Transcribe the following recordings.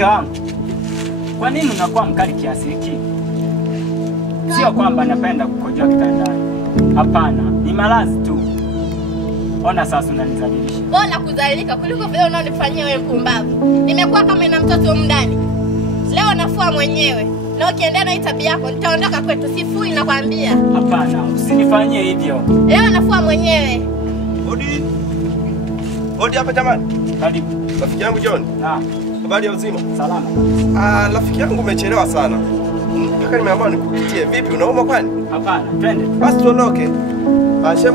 Mke wangu, kwa nini unakuwa mkali kiasi hiki? Sio kwamba napenda kukojoa kitandani. Hapana, ni malazi tu. Ona sasa unanizalilisha. Bona kudhalilika kuliko vile unanifanyia wewe mpumbavu. Nimekuwa kama ina mtoto ndani. Leo nafua mwenyewe. Na ukiendelea na tabia yako nitaondoka kwetu, sifui nakwambia. Hapana, usinifanyie hivyo. Leo nafua mwenyewe. Hodi. Hodi hapa jamani. Karibu. Rafiki yangu John. Naam. Habari ya uzima? Salama. Rafiki yangu umechelewa sana. Mpaka nimeamua nikupitie. Vipi, unauma kwani? Hapana, twende. Basi tuondoke.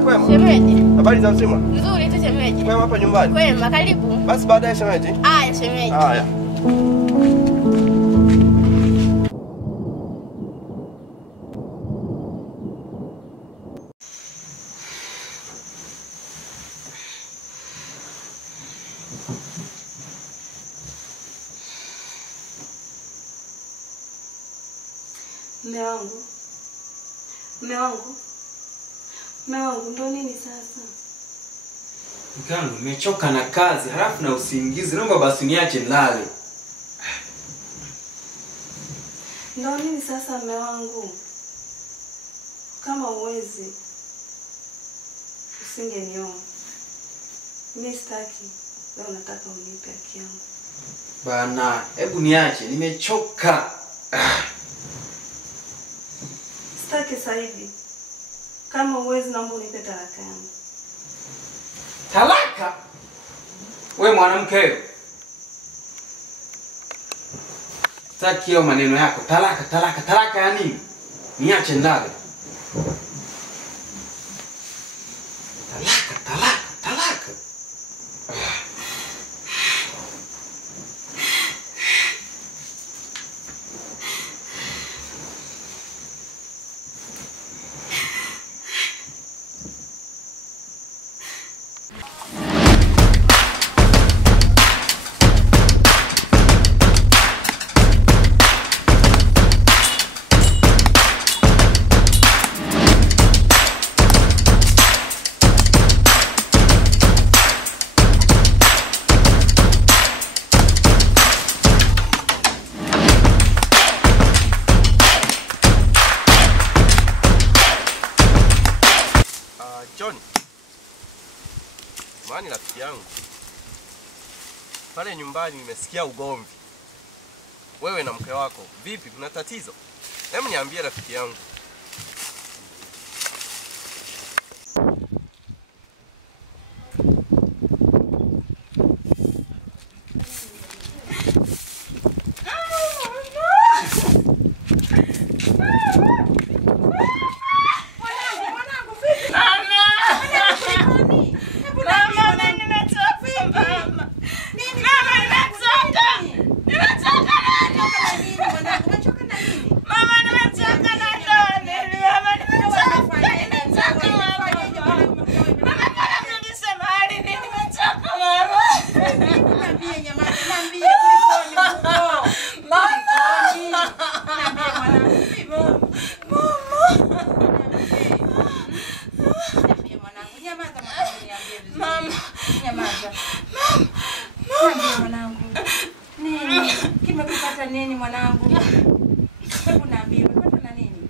Kwema. Shemeji. Habari za uzima? Nzuri tu shemeji. Kwema hapa nyumbani? Kwema, karibu. Basi baadaye shemeji. Haya shemeji. Haya. Mume wangu ndo nini sasa? Mke wangu, nimechoka na kazi, halafu na usingizi. Naomba basi niache nilale. Ndo nini sasa mume wangu? Kama uwezi usingenioa. Mimi sitaki. Leo nataka unipe haki yangu. Bana, hebu niache, nimechoka. Sitaki sasa hivi. Kama uwezi naomba unipe talaka yangu. Talaka? Wewe mwanamke wewe. Sitaki hiyo maneno yako. Talaka ya nini? Niache ndale. Talaka. John. Mani rafiki yangu. Pale nyumbani nimesikia ugomvi. Wewe na mke wako. Vipi, kuna tatizo? Hebu niambie rafiki yangu. Nini mwanangu? Hebu niambie, umepata na nini?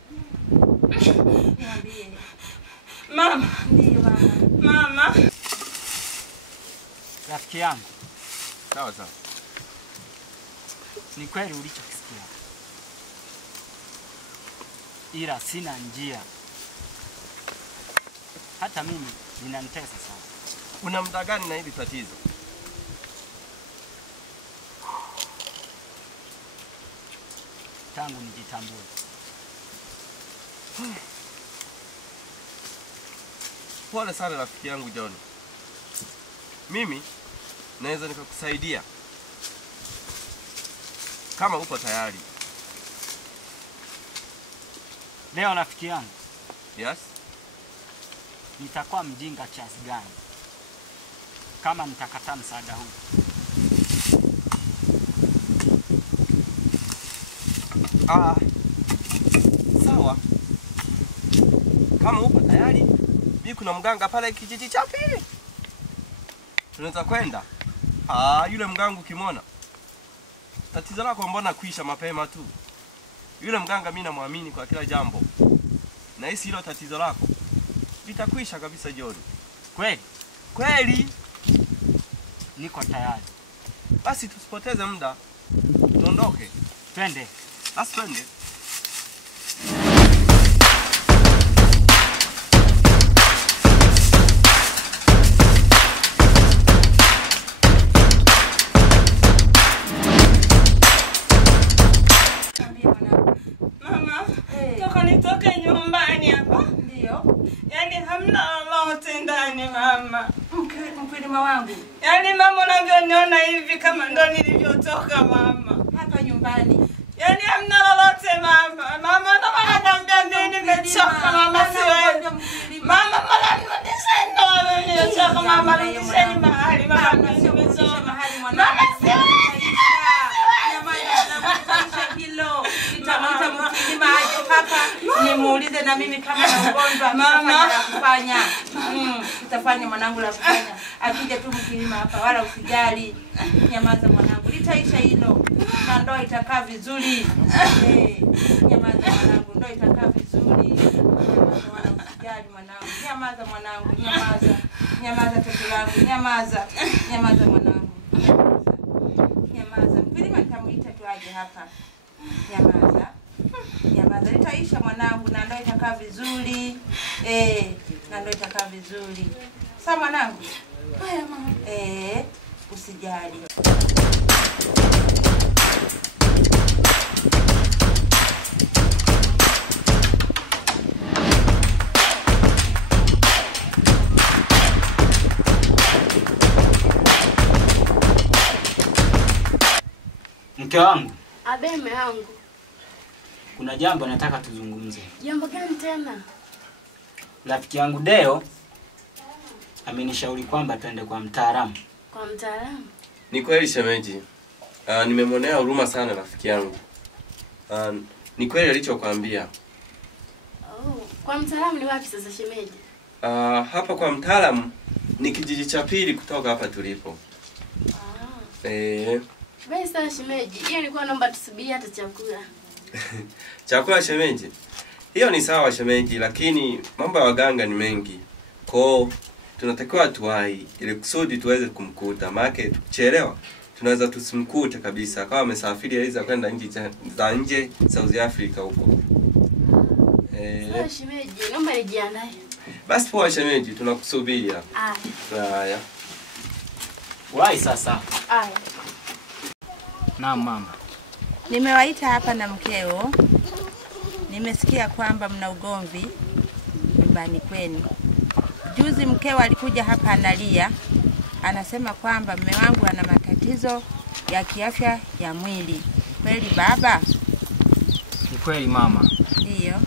Niambie. Mama. Ndio Mama. Rafiki yangu. Sawa. Ni kweli ulichokisikia. Ila sina njia. Hata mimi ninanitesa sana. Una muda gani na hili tatizo? Tangu nijitambue. Pole sana rafiki yangu John. Mimi naweza nikakusaidia kama upo tayari. Leo rafiki yangu. Yes. Nitakuwa mjinga kiasi gani kama nitakataa msaada huu? Sawa. Kama upo tayari, mimi kuna mganga pale kijiji cha pili. Tunaweza kwenda. Yule mganga ukimwona Tatizo lako mbona kuisha mapema tu? Yule mganga mimi namwamini kwa kila jambo. Na hisi hilo tatizo lako litakwisha kabisa John. Kweli? Kweli? Niko tayari. Basi tusipoteze muda. Tuondoke. Twende. Basi twende. Mama, toka nitoke nyumbani hapa. Ndio. Yaani hamna lolote ndani mama. Mkulima wangu. Yaani mama unavyoniona hivi kama ndo nilivyotoka mama. Hapa nyumbani. Yaani hamna lolote mama. Mama ndo maana naambia ndio nimechoka mama siwe. Mama mara nirudishe ndo mama nimechoka mama nirudisheni mahali mama nimechoka. Mama siwe. Nitamwita mkulima aje hapa nimuulize na mimi kama na ugonjwa mama kufanya. Tutafanya mwanangu la kufanya. Akija tu mkulima hapa wala usijali. Nyamaza mwanangu. Litaisha hilo. Na ndoa itakaa vizuri. Nyamaza mwanangu. Ndoa itakaa vizuri. Nyamaza wala usijali mwanangu. Nyamaza mwanangu. Nyamaza. Nyamaza toto langu. Nyamaza. Nyamaza mwanangu. Nyamaza. Mkulima nitamuita tu aje hapa. Nyamaza. Nyamaza. Litaisha mwanangu na ndoa itakaa vizuri. Na ndoa itakaa vizuri. Sawa mwanangu? Haya mama. Usijali. Mke wangu, Abeme wangu. kuna jambo nataka tuzungumze. Jambo gani tena? Rafiki yangu Deo amenishauri kwamba twende kwa mtaalamu. Kwa mtaalamu? Ni kweli shemeji. Nimemwonea huruma sana rafiki yangu. Ni kweli alichokuambia. Kwa mtaalamu ni wapi sasa shemeji? Hapa kwa mtaalamu ni kijiji cha pili kutoka hapa tulipo. Basi sasa shemeji, hiyo nilikuwa naomba tusubiri hata chakula. Chakula shemeji? Hiyo ni sawa shemeji, lakini mambo ya waganga ni mengi. Kwa tunatakiwa tuwai ili kusudi tuweze kumkuta. Maana tukichelewa tunaweza tusimkute kabisa. Kama amesafiri aliza kwenda nchi za nje, South Africa huko. Sasa shemeji, naomba nijiandae. Basi poa shemeji, tunakusubiri hapa. Haya. Wai sasa. Haya. Naam mama. Nimewaita hapa na mkeo. Nimesikia kwamba mna ugomvi nyumbani kwenu. Juzi mkeo alikuja hapa analia. Anasema kwamba mume wangu ana matatizo ya kiafya ya mwili. Kweli baba? Ni kweli mama. Ndio.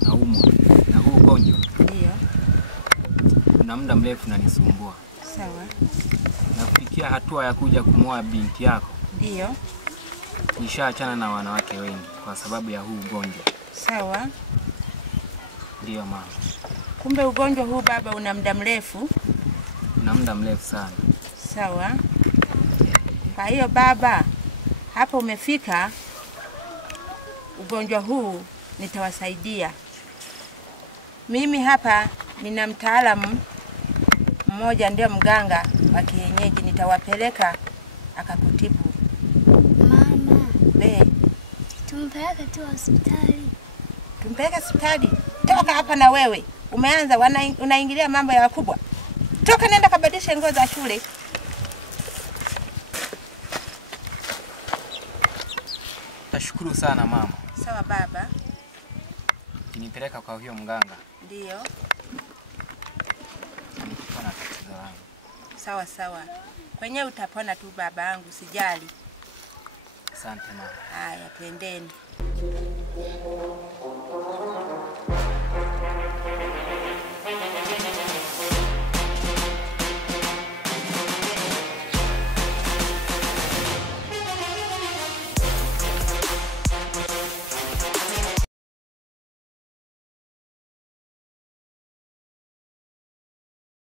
Naumwa na huu ugonjwa. Ndio. Kuna muda mrefu unanisumbua. Sawa. Na kufikia hatua ya kuja kumoa binti yako. Ndio. Nishaachana na wanawake wengi kwa sababu ya huu ugonjwa. Sawa. Ndio mama. Kumbe ugonjwa huu baba una muda mrefu? Una muda mrefu sana. Sawa. Kwa hiyo baba, hapo umefika, ugonjwa huu nitawasaidia. Mimi hapa nina mtaalamu mmoja ndio mganga wa kienyeji, nitawapeleka akakutibu. Mama. Tumpeleke tu hospitali. Tumpeleke hospitali? Toka hapa na wewe. Umeanza unaingilia mambo ya wakubwa. Toka nenda kabadilisha nguo za shule. Nashukuru sana mama. Sawa baba. Kinipeleka kwa huyo mganga. Ndio. Nikipona tatizo langu. Sawa sawa. Kwenye utapona tu baba yangu, sijali. Asante mama. Haya, twendeni.